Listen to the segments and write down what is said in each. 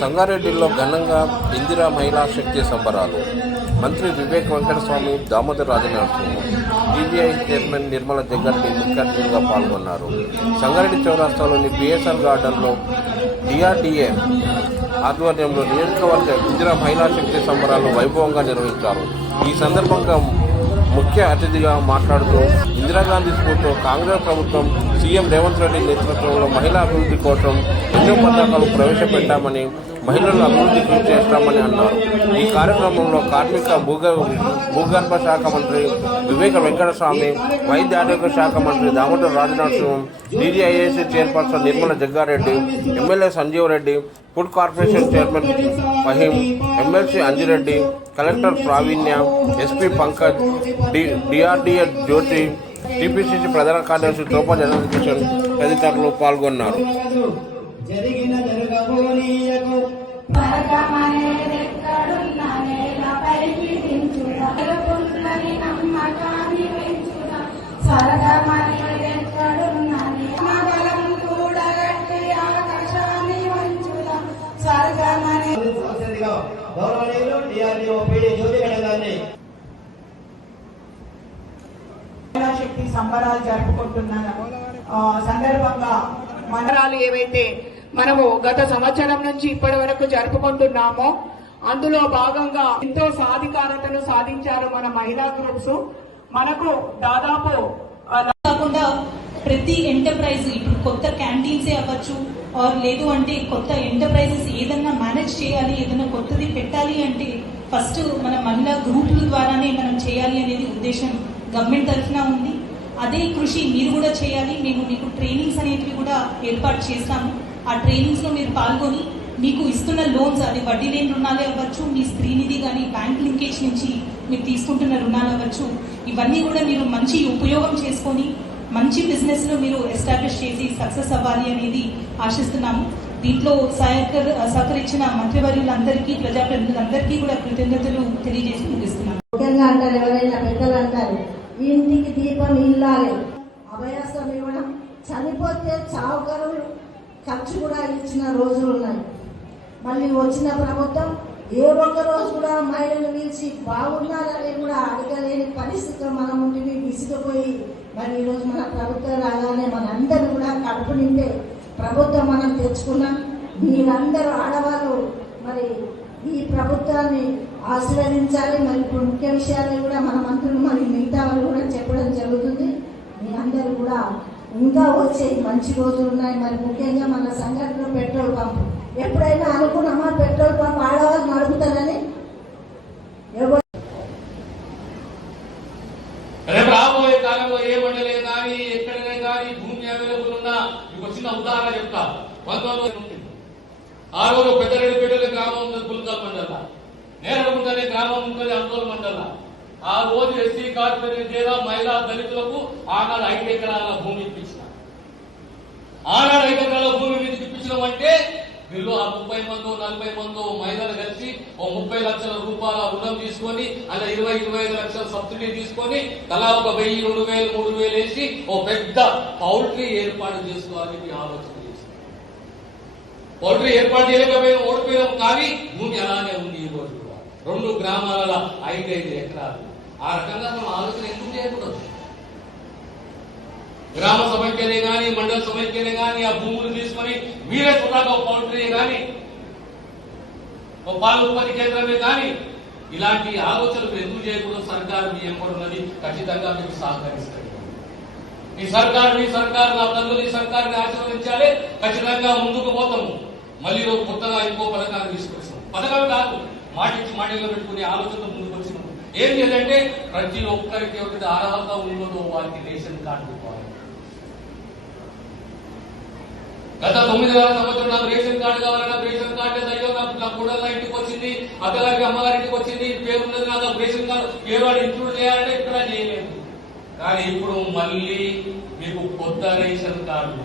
సంగారెడ్డిలో ఘనంగా ఇందిరా మహిళా శక్తి సంబరాలు. మంత్రి వివేక్ వెంకటస్వామి, దామోదర్ రాజనరసింహ, టీజీఐ చైర్మన్ నిర్మల జగ్గారెడ్డి ముఖ్య అతిథులుగా పాల్గొన్నారు. సంగారెడ్డి చౌరస్తాలోని పిఎస్ఆర్ గార్డెన్లో డిఆర్డీఏ ఆధ్వర్యంలో నియోజకవర్గ ఇందిరా మహిళా శక్తి సంబరాలు వైభవంగా నిర్వహించారు. ఈ సందర్భంగా ముఖ్య అతిథిగా మాట్లాడుతూ ఇందిరాగాంధీ స్ఫూర్తితో కాంగ్రెస్ ప్రభుత్వం సీఎం రేవంత్ రెడ్డి నేతృత్వంలో మహిళా అభివృద్ధి కోసం ఎన్నో పథకాలు ప్రవేశపెట్టామని, మహిళలను అభివృద్ధి కృషి చేస్తామని అన్నారు. ఈ కార్యక్రమంలో కార్మిక భూగర్భ శాఖ మంత్రి వివేక్ వెంకటస్వామి, వైద్య ఆరోగ్య శాఖ మంత్రి Damodar Rajanarasimham, DGIAC chairperson Nirmala Jaggareddy, MLA Sanjeev Reddy, food corporation chairman Fahim, MLC Anjireddy, collector Praveenya, SP Pankaj, DRDA Jyothi, TPCC ప్రధాన కార్యదర్శి తోపా జనకిషన్ తదితరులు పాల్గొన్నారు. శక్తి సంబరాలు జరుపుకుంటున్న సందర్భంగా మండలాలు ఏవైతే మనము గత సంవత్సరం నుంచి ఇప్పటి వరకు జరుపుకుంటున్నామో అందులో భాగంగా ఎంతో సాధికారతను సాధించారు మన మహిళా గ్రూప్స్. మనకు దాదాపు కాకుండా ప్రతి ఎంటర్ప్రైజ్ ఇప్పుడు కొత్త క్యాంటీన్సే అవ్వచ్చు, లేదు అంటే కొత్త ఎంటర్ప్రైజెస్ ఏదన్నా మేనేజ్ చేయాలి, ఏదన్నా కొత్తది పెట్టాలి అంటే ఫస్ట్ మన మహిళా గ్రూపుల ద్వారానే మనం చేయాలి అనేది ఉద్దేశం గవర్నమెంట్ తరఫున ఉంది. అదే కృషి మీరు కూడా చేయాలి. మేము మీకు ట్రైనింగ్స్ అనేటివి కూడా ఏర్పాటు చేస్తాము. ఆ ట్రైనింగ్స్ లో మీరు పాల్గొని మీకు ఇస్తున్న లోన్స్, అది వడ్డీ లేని రుణాలే అవ్వచ్చు, మీ స్త్రీనిధి కానీ బ్యాంక్ లింకేజ్ నుంచి మీరు తీసుకుంటున్న రుణాలు అవ్వచ్చు, ఇవన్నీ కూడా మీరు మంచి ఉపయోగం చేసుకొని మంచి బిజినెస్ లో మీరు ఎస్టాబ్లిష్ చేసి సక్సెస్ అవ్వాలి అనేది ఆశిస్తున్నాము. దీంట్లో సహకరించిన మంత్రివర్యులందరికీ, ప్రజాప్రతినిధులందరికీ కూడా కృతజ్ఞతలు తెలియజేసి ముగిస్తున్నాను. ముఖ్యంగా అంటారు, ఎవరైనా పెద్దలు అంటారు, ఇంటికి దీపం ఇల్లాలి, అభయాసం ఇవ్వడం, చనిపోతే చావుకరు ఖర్చు కూడా ఇచ్చిన రోజులు ఉన్నాయి. మళ్ళీ వచ్చిన ప్రభుత్వం ఏ ఒక్క రోజు కూడా మహిళలు పిలిచి బాగున్నారని కూడా అడగలేని పరిస్థితిలో మనం ఉండి విసిగిపోయి మరి ఈరోజు మన ప్రభుత్వం రాగానే మనందరూ కూడా కడుపు నింపే ప్రభుత్వం మనం తెచ్చుకున్నాం. మీరందరూ ఆడవాళ్ళు మరి ఈ ప్రభుత్వాన్ని ఆశీర్వదించాలి. మరి ఇప్పుడు ముఖ్య విషయాలు కూడా మన మంత్రులు మరి మిగతా వాళ్ళు కూడా చెప్పడం జరుగుతుంది. మీ అందరూ కూడా ఇంకా వచ్చే మంచి రోజులు ఉన్నాయి. మరి ముఖ్యంగా మన సంఘటనలో పెట్రోల్ పంపు ఎప్పుడైనా అనుకున్నామా పెట్రోల్ పంప్ ఆడవాళ్ళు నడుపుతారని? రాబోయే కాలంలో ఏ మండలే కానీ ఎక్కడైనా కానీ భూమి అవైలబుల్ ఉన్నా మీకు చిన్న ఉదాహరణ చెప్తా. 19 ఆ రోజు పెద్దరెడ్డిపేటలో గ్రామం ఉంది, పుల్కల్ మండల, నేరడుగుందనే గ్రామం ఉంటుంది, అంతోల్ మండల. ఆ రోజు ఎస్సీ కార్పొరేషన్ చేరా మహిళా దళితులకు ఆనాడు 5 ఎకరాల భూమి ఇప్పించిన. ఆనాడు 5 ఎకరాల భూమి మీద ఇప్పించడం అంటే వీళ్ళు ఆ 30 మందో 40 మందో మహిళలు కలిసి ఓ 30 లక్షల రూపాయల రుణం తీసుకొని అలా 20-25 లక్షల సబ్సిడీ తీసుకొని తలా ఒక 1000, 2000, 3000 వేసి ఓ పెద్ద పౌల్ట్రీ ఏర్పాటు చేసుకోవాలని ఆలోచన చేసింది. పౌల్ట్రీ ఏర్పాటు చేయలేకపోయినా ఓడిపోయాం, కానీ భూమి అలానే ఉంది. ఈ రోజు 2 గ్రామాల 5-5 ఎకరాలు. ఆ రకంగా మనం ఆలోచన ఎందుకు చేయకూడదు? గ్రామ సమైక్యనే గాని మండల సమైక్యనే గాని ఆ భూములు తీసుకొని మీరే స్వతహాగా పౌల్ట్రీ గాని పాల ఉత్పత్తి కేంద్రమే కానీ ఇలాంటి ఆలోచనలు ఎందుకు చేయకూడదు? సర్కారు మీ ఎంపడున్నది, ఖచ్చితంగా మీకు సహకరిస్తుంది. ఈ సర్కారు నా తల్లి సర్కారుని ఆశీర్వదించాలి. ఖచ్చితంగా ముందుకు పోతాము. మళ్ళీ కొత్తగా ఇంకో పథకాన్ని తీసుకొచ్చాం. పథకం కాదు, మాటిచ్చి మాటిలో పెట్టుకునే ఆలోచనతో ముందుకు వచ్చినాం. ఏం చేయాలంటే ప్రతి ఒక్కరికి ఒకటి అర్హత ఉన్నదో వారికి రేషన్ కార్డు ఇవ్వాలి. గత 9 సంవత్సరం నాకు రేషన్ కార్డు కావాలన్నా రేషన్ కార్డు అయ్యో నా కూడల ఇంటికి వచ్చింది, అత్తగారికి అమ్మగారింటికి వచ్చింది, పేరున్నది, నాకు రేషన్ కార్డు పేరు వాడు ఇంక్లూడ్ చేయాలంటే ఇక్కడ చేయలేదు. కానీ ఇప్పుడు మళ్ళీ మీకు కొత్త రేషన్ కార్డు,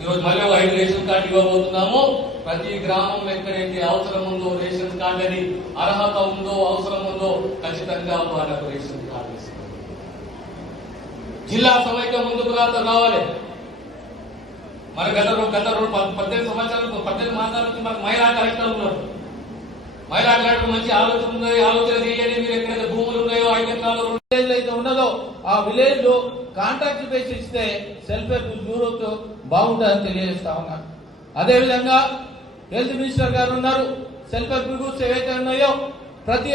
ఈరోజు మళ్ళీ 5 రేషన్ కార్డు ఇవ్వబోతున్నాము. ప్రతి గ్రామంలో ఎక్కడైతే అవసరం ఉందో రేషన్ కార్డు అని అర్హత ఉందో అవసరం ఉందో ఖచ్చితంగా వాళ్ళకు రేషన్ కార్డు ఇస్తారు. జిల్లా సమైక్య ముందుకు రావాలి. మన గత 18 సంవత్సరాలు 18 మాసాల నుంచి మనకు మహిళా కలెక్టర్ ఉన్నారు. మహిళా కలెక్టర్ మంచి ఆలోచన ఉన్నది, ఆలోచన చేయాలి. మీరు ఎక్కడైతే భూములు ఉన్నాయో 5 ఎకరాలు విలేజ్ అయితే ఉన్నదో ఆ విలేజ్ లో కాంట్రాక్ట్ బేస్ ఇస్తే సెల్ఫ్ హెల్ప్ బ్యూరోతో బాగుంటుందని తెలియజేస్తా ఉన్నాను. అదేవిధంగా హెల్త్ మినిస్టర్ గారు ఉన్నారు. సెల్ఫ్ హెల్ప్ గ్రూప్స్ ఏవైతే ఉన్నాయో ప్రతి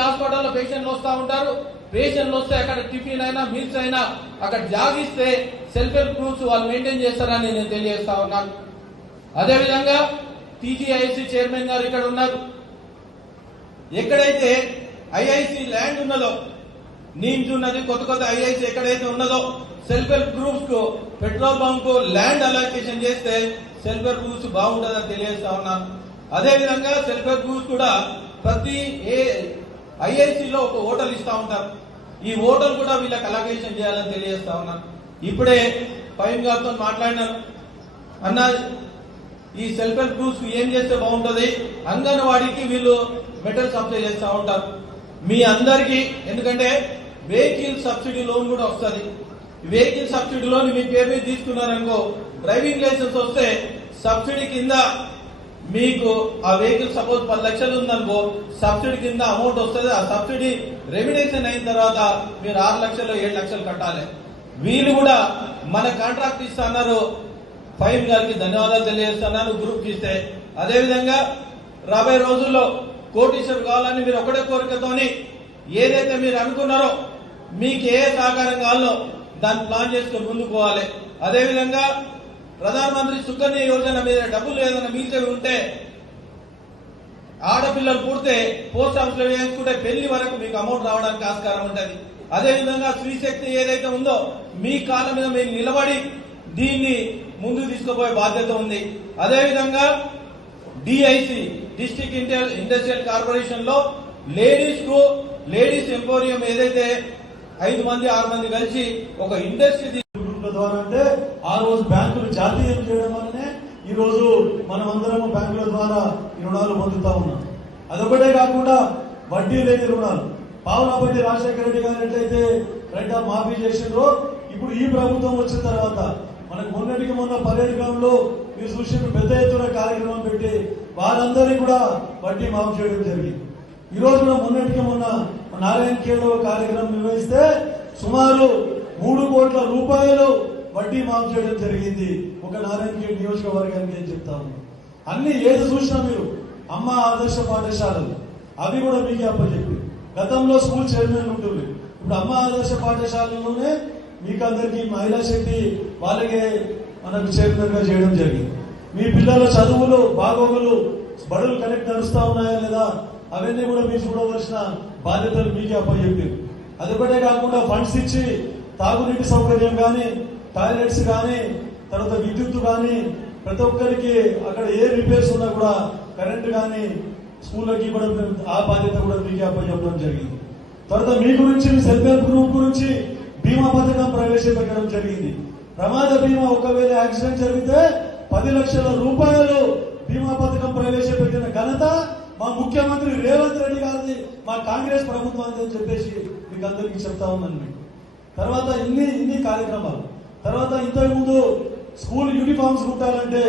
హాస్పిటల్లో పేషెంట్లు వస్తూ ఉంటారు. పేషెంట్లు వస్తే అక్కడ టిఫిన్ అయినా మీల్స్ అయినా అక్కడ జాగిస్తే సెల్ఫ్ హెల్ప్ గ్రూప్స్ వాళ్ళు మెయింటైన్ చేస్తారని నేను తెలియజేస్తా ఉన్నాను. అదేవిధంగా టీజీఐసీ చైర్మన్ గారు ఇక్కడ ఉన్నారు. ఎక్కడైతే ఐఐసి ల్యాండ్ ఉన్నదో, నీమ్స్ ఉన్నది, కొత్త ఐఐసి ఎక్కడైతే ఉన్నదో సెల్ఫ్ హెల్ప్ గ్రూప్స్ కు పెట్రోల్ బంక్ ల్యాండ్ అలొకేషన్ చేస్తే సెల్ఫ్ హెల్ప్ గ్రూప్స్ బాగుంటుందని తెలియజేస్తా ఉన్నాను. అదేవిధంగా సెల్ఫ్ హెల్ప్ గ్రూప్స్ కూడా ప్రతి ఐఐసిలో ఒక హోటల్ ఇస్తా ఉంటారు. ఈ హోటల్ కూడా వీళ్ళకి అలొకేషన్ చేయాలని తెలియజేస్తా ఉన్నాను. ఇప్పుడే ఫైన్ గారితో మాట్లాడినాను. అన్న ఈ సెల్ఫ్ హెల్ప్ గ్రూప్స్ ఏం చేస్తే బాగుంటది, అంగన్వాడీకి వీళ్ళు మెటల్ సప్లై చేస్తూ ఉంటారు. మీ అందరికీ ఎందుకంటే వెహికల్ సబ్సిడీ లోన్ కూడా వస్తుంది. వెహికల్ సబ్సిడీ లోన్ మీ పేరు మీద తీసుకున్నారనుకో, డ్రైవింగ్ లైసెన్స్ వస్తే సబ్సిడీ కింద మీకు ఆ వెహికల్ సపోజ్ 10 లక్షలు ఉందనుకో, సబ్సిడీ కింద అమౌంట్ వస్తుంది. ఆ సబ్సిడీ రెమ్యునేషన్ అయిన తర్వాత మీరు 6 లక్షలు 7 లక్షలు కట్టాలి. వీళ్ళు కూడా మన కాంట్రాక్ట్ ఇస్తున్నారు. ఫైన్ గారికి ధన్యవాదాలు తెలియజేస్తున్నాను గ్రూప్ ఇస్తే. అదేవిధంగా రాబోయే రోజుల్లో కోటీశ్వరు కావాలని మీరు ఒకటే కోరికతోని ఏదైతే మీరు అనుకున్నారో మీకు ఏ సహకారం కావాలో దాన్ని ప్లాన్ చేసుకుని ముందుకు పోవాలి. అదేవిధంగా ప్రధానమంత్రి సుకన్య యోజన మీద డబ్బులు ఏదైనా మిగిలితే ఉంటే ఆడపిల్లలు పుడితే పోస్ట్ ఆఫీస్ లో వేసుకుంటే పెళ్లి వరకు మీకు అమౌంట్ రావడానికి ఆస్కారం ఉంటుంది. అదేవిధంగా స్త్రీశక్తి ఏదైతే ఉందో మీ కాళ్ళ మీద మీరు నిలబడి దీన్ని ముందుకు తీసుకుపోయే బాధ్యత ఉంది. అదేవిధంగా డిఐసి డిస్ట్రిక్ట్ ఇండస్ట్రియల్ కార్పొరేషన్ లో లేడీస్ ఎంపోరియం ఏదైతే 5 మంది 6 మంది కలిసి ఒక ఇండస్ట్రీ ద్వారా అంటే ఆ రోజు బ్యాంకులు జాతీయం చేయడం వల్లనే ఈ రోజు మనం అందరం బ్యాంకుల ద్వారా ఈ రుణాలు పొందుతా ఉన్నాం. అదొకటే కాకుండా వడ్డీ లేని రుణాలు పావులాపట్టి రాజశేఖర రెడ్డి గారు ఎట్లయితే రైట్ ఆఫ్ మాఫీ చేసిండ్రో, ఇప్పుడు ఈ ప్రభుత్వం వచ్చిన తర్వాత మనకు మొన్న పర్యటన గ్రామంలో మీరు చూసిన పెద్ద ఎత్తున కార్యక్రమం పెట్టి వారందరినీ కూడా వడ్డీ మాఫీ చేయడం జరిగింది. ఈ రోజు మొన్న నారాయణ ఖేడ్ కార్యక్రమం నిర్వహిస్తే సుమారు 3 కోట్ల రూపాయలు వడ్డీ మాఫీ చేయడం జరిగింది ఒక నారాయణ ఖేడ్ నియోజకవర్గానికి అని చెప్తా ఉన్నాం. అన్ని ఏది చూసినా మీరు అమ్మ ఆదర్శ పాఠశాలలు అవి కూడా మీకే అప్పచెప్పి గతంలో స్కూల్ చైర్మన్ ఉంటుంది. ఇప్పుడు అమ్మ ఆదర్శ పాఠశాలలోనే మీకు అందరికీ మహిళా శక్తి వాళ్ళకే మనకు చైర్మన్ గా చేయడం జరిగింది. మీ పిల్లల చదువులు బాగోగులు బడులు కరెక్ట్ నడుస్తా ఉన్నాయా లేదా అవన్నీ కూడా మీరు చూడవలసిన బాధ్యతలు మీకే అప్పచెప్పారు. అదొకటే కాకుండా ఫండ్స్ ఇచ్చి తాగునీటి సౌకర్యం కానీ, టాయిలెట్స్ కానీ, తర్వాత విద్యుత్ కానీ ప్రతి ఒక్కరికి అక్కడ ఏ రిపేర్స్ ఉన్నా కూడా కరెంట్ కానీ స్కూళ్ళకి ఇవ్వడం ఆ బాధ్యత కూడా మీకే అప్పచెప్పడం జరిగింది. తర్వాత మీ గురించి మీ సెల్ఫ్ హెల్ప్ గ్రూప్ గురించి బీమా పథకం ప్రవేశపెట్టడం జరిగింది. ప్రమాద బీమా ఒకవేళ యాక్సిడెంట్ జరిగితే 10 లక్షల రూపాయలు బీమా పథకం ప్రవేశపెట్టిన ఘనత మా ముఖ్యమంత్రి రేవంత్ రెడ్డి గారిది, మా కాంగ్రెస్ ప్రభుత్వానికి అని చెప్పేసి మీకు అందరికీ చెప్తా ఉన్నాను. తర్వాత ఇన్ని కార్యక్రమాలు. తర్వాత ఇంతకుముందు స్కూల్ యూనిఫామ్స్ కుట్టాలంటే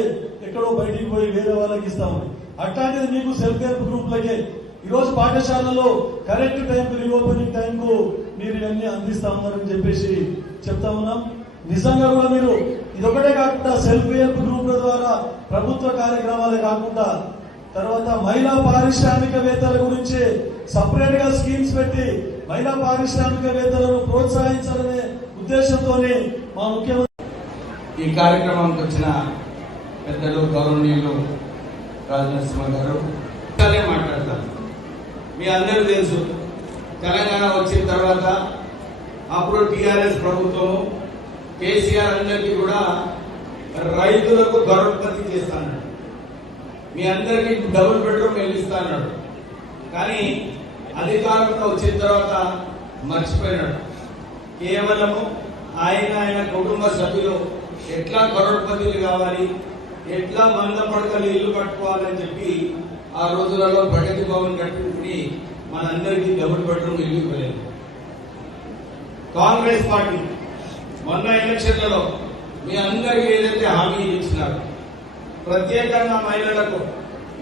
ఎక్కడో బయటికి పోయి వేరే వాళ్ళకి ఇస్తామని, అట్లాంటిది మీకు సెల్ఫ్ హెల్ప్ గ్రూప్లకే ఈరోజు పాఠశాలలో కరెక్ట్ టైంకు రీఓపెనింగ్ టైంకు మీరు ఇవన్నీ అందిస్తా ఉన్నారని చెప్పేసి చెప్తా ఉన్నాం. నిజంగా కూడా మీరు ఇదొకటే కాకుండా సెల్ఫ్ హెల్ప్ గ్రూప్ల ద్వారా ప్రభుత్వ కార్యక్రమాలే కాకుండా తర్వాత మహిళా పారిశ్రామికవేత్తల గురించి సపరేట్ గా స్కీమ్స్ పెట్టి మహిళా పారిశ్రామికవేత్తలను ప్రోత్సహించాలనే ఉద్దేశంతో మా ముఖ్యమంత్రి ఈ కార్యక్రమానికి వచ్చిన పెద్దలు గౌరవనీయులు రాజనరసింహ గారు మాట్లాడతారు. మీ అందరూ తెలుసు తెలంగాణ వచ్చిన తర్వాత అప్పుడు టీఆర్ఎస్ ప్రభుత్వం కేసీఆర్ అందరికీ కూడా రైతులకు గౌరవపతి చేస్తాడు, మీ అందరికీ డబుల్ బెడ్రూమ్ ఇస్తాడు. కానీ అధికారంలో వచ్చిన తర్వాత మర్చిపోయినాడు. కేవలము ఆయన కుటుంబ సభ్యులు ఎట్లా కరోడ్పతులు కావాలి, ఎట్లా 100 పడకలు ఇల్లు కట్టుకోవాలని చెప్పి ఆ రోజులలో ప్రగతి భవన్ కట్టుకుని మనందరికీ డబుల్ బెడ్రూమ్ ఇల్లు ఇవ్వలేదు. కాంగ్రెస్ పార్టీ మొన్న ఎలక్షన్లలో మీ అందరికీ ఏదైతే హామీ ఇచ్చినారు, ప్రత్యేకంగా మహిళలకు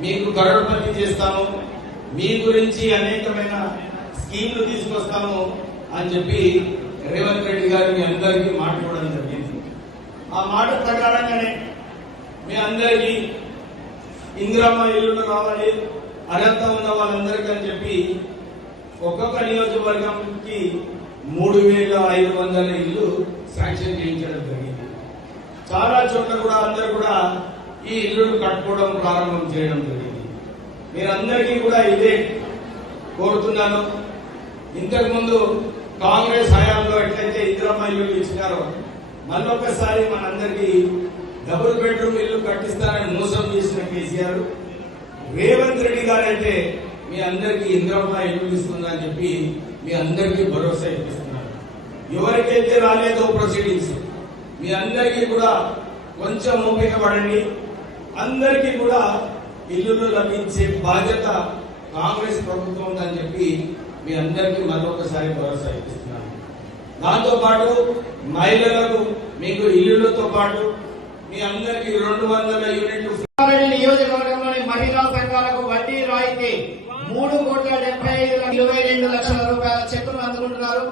మీకు కరోడ్పతి చేస్తాము, మీ గురించి అనేకమైన స్కీమ్లు తీసుకొస్తాము అని చెప్పి రేవంత్ రెడ్డి గారు మీ అందరికీ మాట్లాడడం జరిగింది. ఆ మాట ప్రకారంగానే మీ అందరికీ ఇందిరమ్మ ఇల్లులు రావాలి, అర్హత ఉన్న వాళ్ళందరికీ అని చెప్పి ఒక్కొక్క నియోజకవర్గంకి 3,500 ఇల్లు శాంక్షన్ చేయించడం జరిగింది. చాలా చోట్ల కూడా అందరూ కూడా ఈ ఇల్లులు కట్టుకోవడం ప్రారంభం చేయడం జరిగింది. మీరందరికీ కూడా ఇదే కోరుతున్నాను. ఇంతకు ముందు కాంగ్రెస్ హయాంలో ఎట్లయితే ఇందిరమ్మ ఇల్లు ఇచ్చినారో మళ్ళొకసారి మనందరికీ డబుల్ బెడ్రూమ్ ఇల్లు కట్టిస్తారని మోసం చేసిన కేసీఆర్, రేవంత్ రెడ్డి గారైతే మీ అందరికీ ఇందిరమ్మ ఇల్లు ఇస్తుందని చెప్పి మీ అందరికీ భరోసా ఇప్పిస్తున్నారు. ఎవరికైతే రాలేదో ప్రొసీడింగ్స్ మీ అందరికీ కూడా కొంచెం ఓపిక పడండి. అందరికీ కూడా ఇల్లులు లభించే బాధ్యత కాంగ్రెస్ ప్రభుత్వం ఉందని చెప్పి మీ అందరికీ మరొకసారి భరోసా ఇప్పిస్తున్నాను. దాంతో పాటు మహిళలకు మీకు ఇల్లులతో పాటు మీ అందరికీ 200 యూనిట్లు నియోజకవర్గంలోని మహిళా సంఘాలకు వడ్డీ రాయితీ 3,75,22 లక్షల రూపాయల చెక్కును అందుకుంటున్నారు.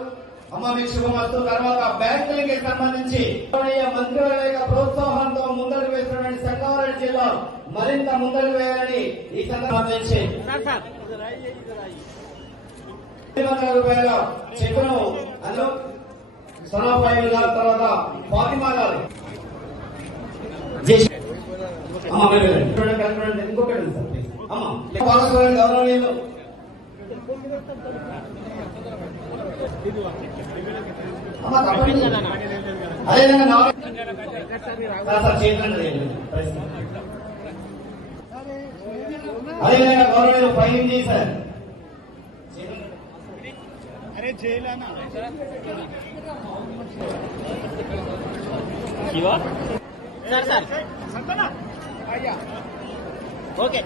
అమ్మ మీకు శుభమస్తు. తర్వాత బ్యాంకులకి సంబంధించి మంత్రివర్గ ప్రోత్సాహంతో ముందడుగు వేస్తున్న సంగారెడ్డి జిల్లా మరింత ముందడుగు వేయాలని ఈ సందర్భంగా 200 రూపాయల చెక్కును అందులో సనాఫాయిల్ గారు, తర్వాత ఫాతిమా గారు, ఇంకొకటి గౌరవనీయులు అదేవిధంగా గౌరవనీయులు ఫైన్ సార్. అరే జైలానా సార్ ఓకే.